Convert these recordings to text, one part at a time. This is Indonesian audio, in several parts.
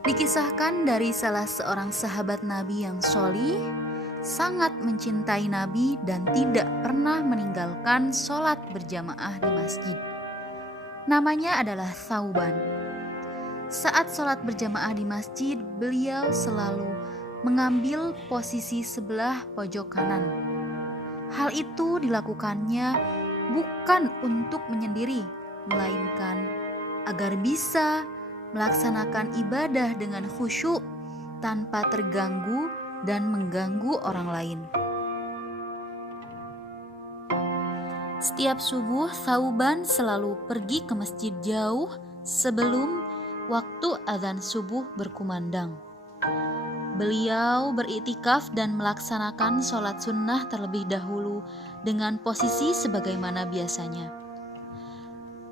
Dikisahkan dari salah seorang sahabat Nabi yang solih, sangat mencintai Nabi dan tidak pernah meninggalkan sholat berjamaah di masjid. Namanya adalah Thauban. Saat sholat berjamaah di masjid, beliau selalu mengambil posisi sebelah pojok kanan. Hal itu dilakukannya bukan untuk menyendiri, melainkan agar bisa melaksanakan ibadah dengan khusyuk tanpa terganggu dan mengganggu orang lain. Setiap subuh, Thauban selalu pergi ke masjid jauh sebelum waktu azan subuh berkumandang. Beliau beriktikaf dan melaksanakan sholat sunnah terlebih dahulu dengan posisi sebagaimana biasanya.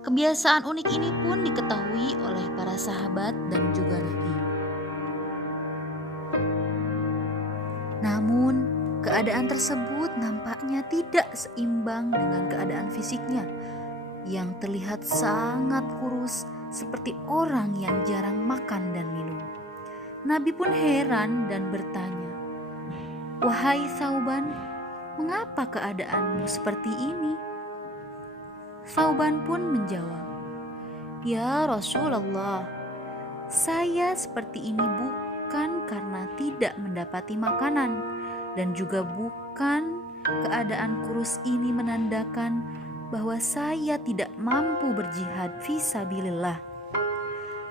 Kebiasaan unik ini pun diketahui oleh para sahabat dan juga Nabi. Namun, keadaan tersebut nampaknya tidak seimbang dengan keadaan fisiknya yang terlihat sangat kurus seperti orang yang jarang makan dan minum. Nabi pun heran dan bertanya, "Wahai Thauban, mengapa keadaanmu seperti ini?" Thauban pun menjawab, "Ya Rasulullah, saya seperti ini bukan karena tidak mendapati makanan, dan juga bukan keadaan kurus ini menandakan bahwa saya tidak mampu berjihad fisabilillah.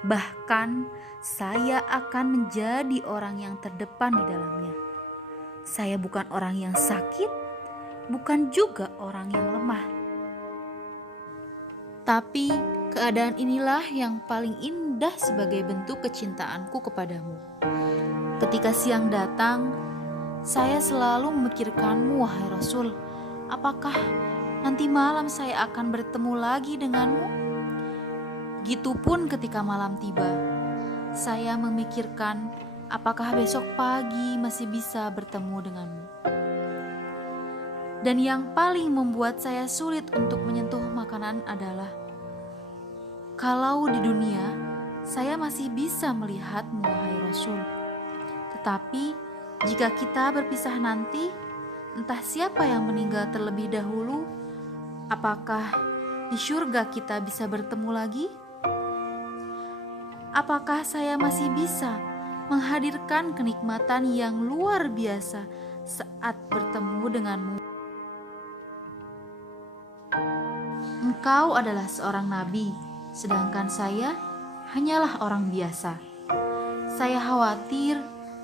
Bahkan saya akan menjadi orang yang terdepan di dalamnya. Saya bukan orang yang sakit, bukan juga orang yang lemah. Tapi keadaan inilah yang paling indah sebagai bentuk kecintaanku kepadamu. Ketika siang datang, saya selalu memikirkanmu, wahai Rasul. Apakah nanti malam saya akan bertemu lagi denganmu? Gitupun ketika malam tiba, saya memikirkan apakah besok pagi masih bisa bertemu denganmu. Dan yang paling membuat saya sulit untuk menyentuh makanan adalah kalau di dunia saya masih bisa melihatmu, wahai Rasul. Tetapi jika kita berpisah nanti, entah siapa yang meninggal terlebih dahulu, apakah di surga kita bisa bertemu lagi? Apakah saya masih bisa menghadirkan kenikmatan yang luar biasa saat bertemu denganmu? Engkau adalah seorang nabi, sedangkan saya hanyalah orang biasa. Saya khawatir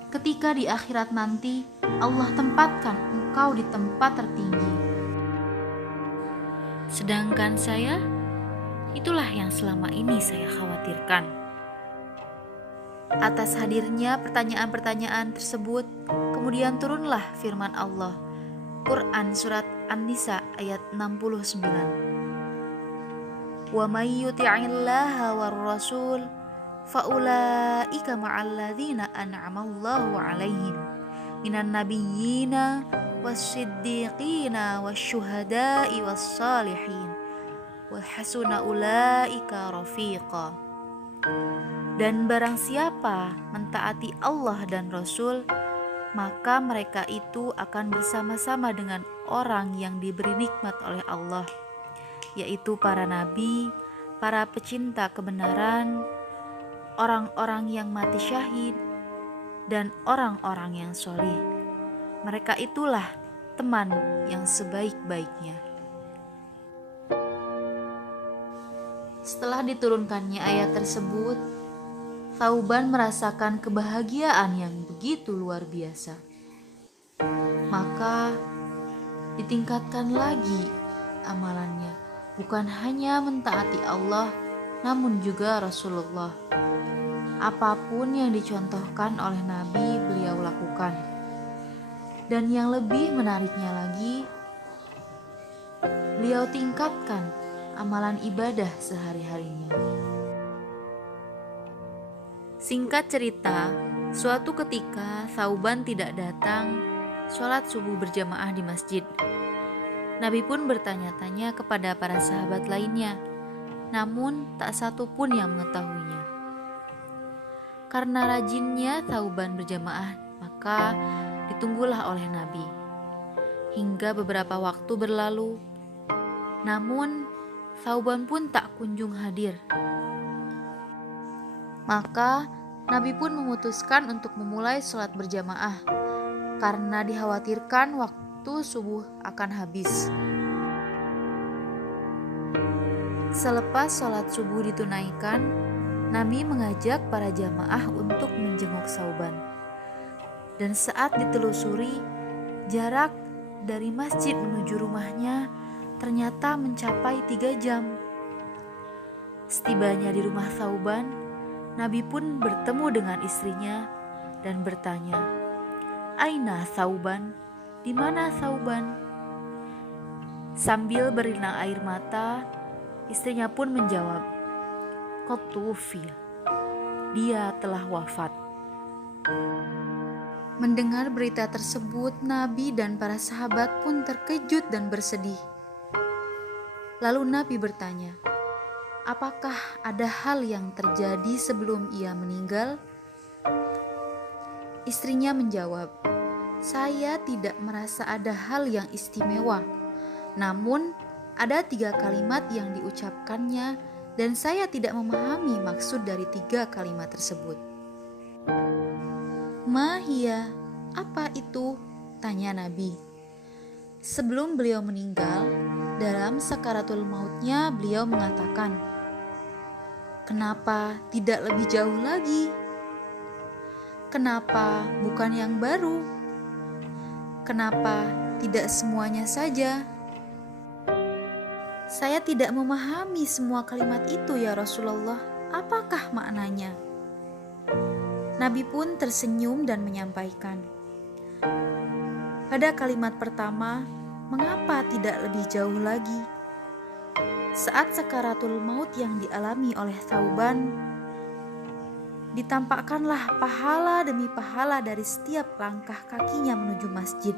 ketika di akhirat nanti Allah tempatkan engkau di tempat tertinggi. Sedangkan saya, itulah yang selama ini saya khawatirkan." Atas hadirnya pertanyaan-pertanyaan tersebut, kemudian turunlah firman Allah, Quran Surat An-Nisa ayat 69. "Wa may yuti'illaha war rasul faulaika ma'alladzina an'amallahu 'alaihim minan nabiyyina was-siddiqina wasyuhada'i was-salihin wa hasuna ulaika rafiqa." Dan barang siapa mentaati Allah dan Rasul, maka mereka itu akan bersama-sama dengan orang yang diberi nikmat oleh Allah, yaitu para nabi, para pecinta kebenaran, orang-orang yang mati syahid, dan orang-orang yang solih. Mereka itulah teman yang sebaik-baiknya. Setelah diturunkannya ayat tersebut, Thauban merasakan kebahagiaan yang begitu luar biasa. Maka ditingkatkan lagi amalannya, bukan hanya mentaati Allah, namun juga Rasulullah. Apapun yang dicontohkan oleh Nabi, beliau lakukan. Dan yang lebih menariknya lagi, beliau tingkatkan amalan ibadah sehari-harinya. Singkat cerita, suatu ketika Thauban tidak datang sholat subuh berjamaah di masjid. Nabi pun bertanya-tanya kepada para sahabat lainnya, namun tak satu pun yang mengetahuinya. Karena rajinnya Thauban berjamaah, maka ditunggulah oleh Nabi. Hingga beberapa waktu berlalu, namun Thauban pun tak kunjung hadir. Maka Nabi pun memutuskan untuk memulai sholat berjamaah karena dikhawatirkan waktu subuh akan habis. Selepas sholat subuh ditunaikan, Nabi mengajak para jamaah untuk menjenguk Thauban. Dan saat ditelusuri, jarak dari masjid menuju rumahnya ternyata mencapai 3 jam. Setibanya di rumah Thauban, Nabi pun bertemu dengan istrinya dan bertanya, "Aina Thauban? Di mana Thauban?" Sambil berlinang air mata, istrinya pun menjawab, "Qad tuwuffiya." Dia telah wafat. Mendengar berita tersebut, Nabi dan para sahabat pun terkejut dan bersedih. Lalu Nabi bertanya, "Apakah ada hal yang terjadi sebelum ia meninggal?" Istrinya menjawab, "Saya tidak merasa ada hal yang istimewa. Namun ada 3 kalimat yang diucapkannya dan saya tidak memahami maksud dari 3 kalimat tersebut." "Mahia, apa itu?" tanya Nabi. Sebelum beliau meninggal, dalam sakaratul mautnya beliau mengatakan, "Kenapa tidak lebih jauh lagi? Kenapa bukan yang baru? Kenapa tidak semuanya saja? Saya tidak memahami semua kalimat itu ya Rasulullah. Apakah maknanya?" Nabi pun tersenyum dan menyampaikan, "Pada kalimat pertama, mengapa tidak lebih jauh lagi? Saat sakaratul maut yang dialami oleh Thauban, ditampakkanlah pahala demi pahala dari setiap langkah kakinya menuju masjid.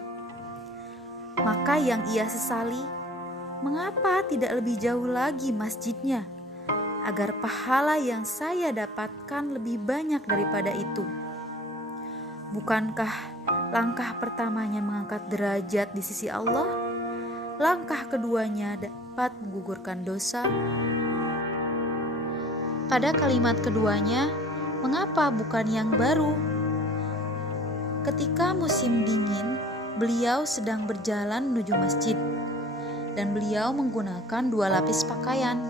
Maka yang ia sesali, mengapa tidak lebih jauh lagi masjidnya, agar pahala yang saya dapatkan lebih banyak daripada itu? Bukankah langkah pertamanya mengangkat derajat di sisi Allah? Langkah keduanya dapat menggugurkan dosa. Pada kalimat keduanya, mengapa bukan yang baru? Ketika musim dingin, beliau sedang berjalan menuju masjid, dan beliau menggunakan 2 lapis pakaian.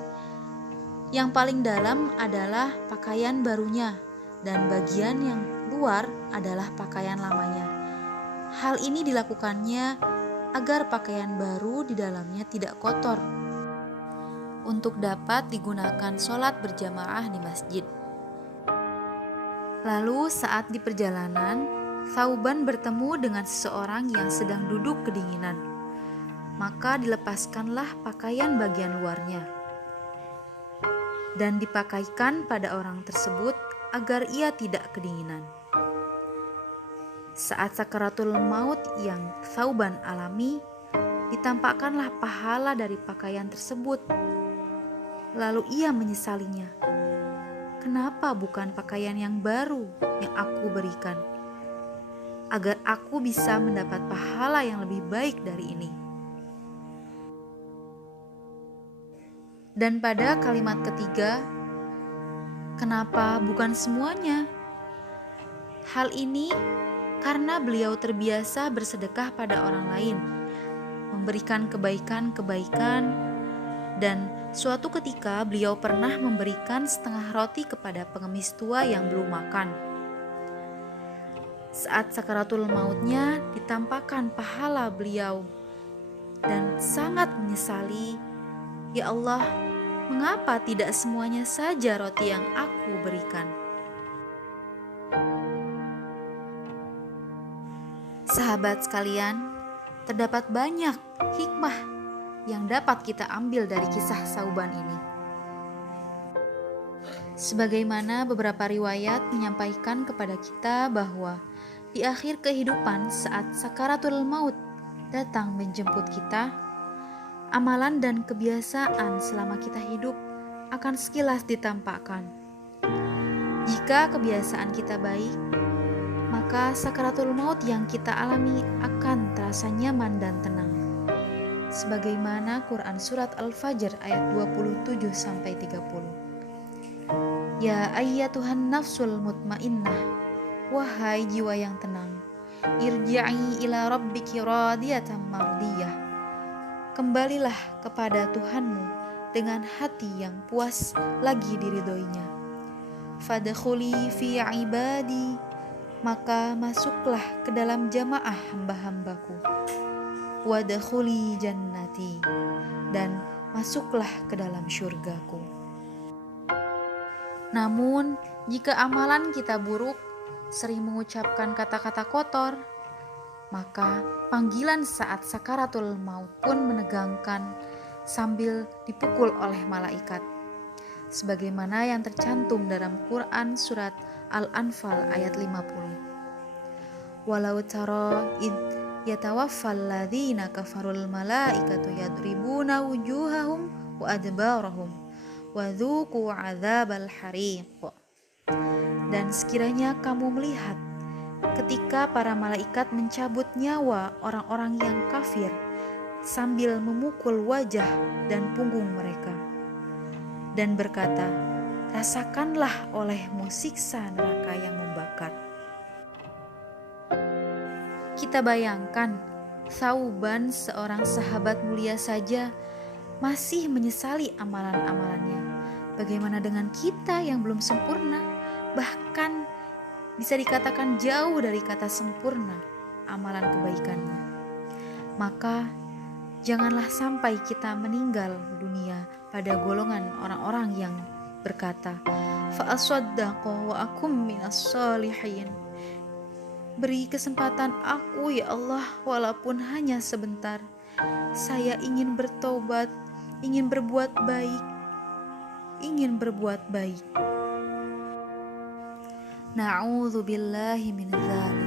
Yang paling dalam adalah pakaian barunya, dan bagian yang luar adalah pakaian lamanya. Hal ini dilakukannya agar pakaian baru di dalamnya tidak kotor, untuk dapat digunakan sholat berjamaah di masjid. Lalu saat di perjalanan, Thauban bertemu dengan seseorang yang sedang duduk kedinginan. Maka dilepaskanlah pakaian bagian luarnya dan dipakaikan pada orang tersebut agar ia tidak kedinginan. Saat sakaratul maut yang Thauban alami, ditampakkanlah pahala dari pakaian tersebut. Lalu ia menyesalinya. Kenapa bukan pakaian yang baru yang aku berikan, agar aku bisa mendapat pahala yang lebih baik dari ini? Dan pada kalimat ketiga, kenapa bukan semuanya? Hal ini karena beliau terbiasa bersedekah pada orang lain, memberikan kebaikan-kebaikan, dan suatu ketika beliau pernah memberikan setengah roti kepada pengemis tua yang belum makan. Saat sakaratul mautnya ditampakkan pahala beliau dan sangat menyesali, "Ya Allah, mengapa tidak semuanya saja roti yang aku berikan?" Sahabat sekalian, terdapat banyak hikmah yang dapat kita ambil dari kisah Thauban ini. Sebagaimana beberapa riwayat menyampaikan kepada kita bahwa di akhir kehidupan saat sakaratul maut datang menjemput kita, amalan dan kebiasaan selama kita hidup akan sekilas ditampakkan. Jika kebiasaan kita baik, maka sakaratul maut yang kita alami akan terasa nyaman dan tenang. Sebagaimana Quran Surat Al-Fajr ayat 27-30. Ya ayyatuhan nafsul mutmainnah, wahai jiwa yang tenang, irji'i ila rabbiki radiyatan mardiyah. Kembalilah kepada Tuhanmu dengan hati yang puas lagi diridhoinya. Fadkhuli fi ibadi, maka masuklah ke dalam jamaah hamba-hambaku. Wadkhuli jannati, dan masuklah ke dalam syurgaku. Namun, jika amalan kita buruk, sering mengucapkan kata-kata kotor, maka panggilan saat sakaratul maut pun menegangkan sambil dipukul oleh malaikat. Sebagaimana yang tercantum dalam Quran Surat Al-Anfal ayat 50. Walau tara id yatawaffal ladzina kafarul malaikatu yadribuna wujuhahum wa adbarahum wa dzuqu adzabal hariq. Dan sekiranya kamu melihat ketika para malaikat mencabut nyawa orang-orang yang kafir sambil memukul wajah dan punggung mereka dan berkata, rasakanlah olehmu siksa neraka yang membakar. Kita bayangkan, Thauban, seorang sahabat mulia saja, masih menyesali amalan-amalannya. Bagaimana dengan kita yang belum sempurna, bahkan bisa dikatakan jauh dari kata sempurna amalan kebaikannya. Maka janganlah sampai kita meninggal dunia pada golongan orang-orang yang berkata, fa'asaddaqo wa akum minas shalihin. Beri kesempatan aku ya Allah, walaupun hanya sebentar. Saya ingin bertobat, ingin berbuat baik, Na'udzubillahi min dzalik.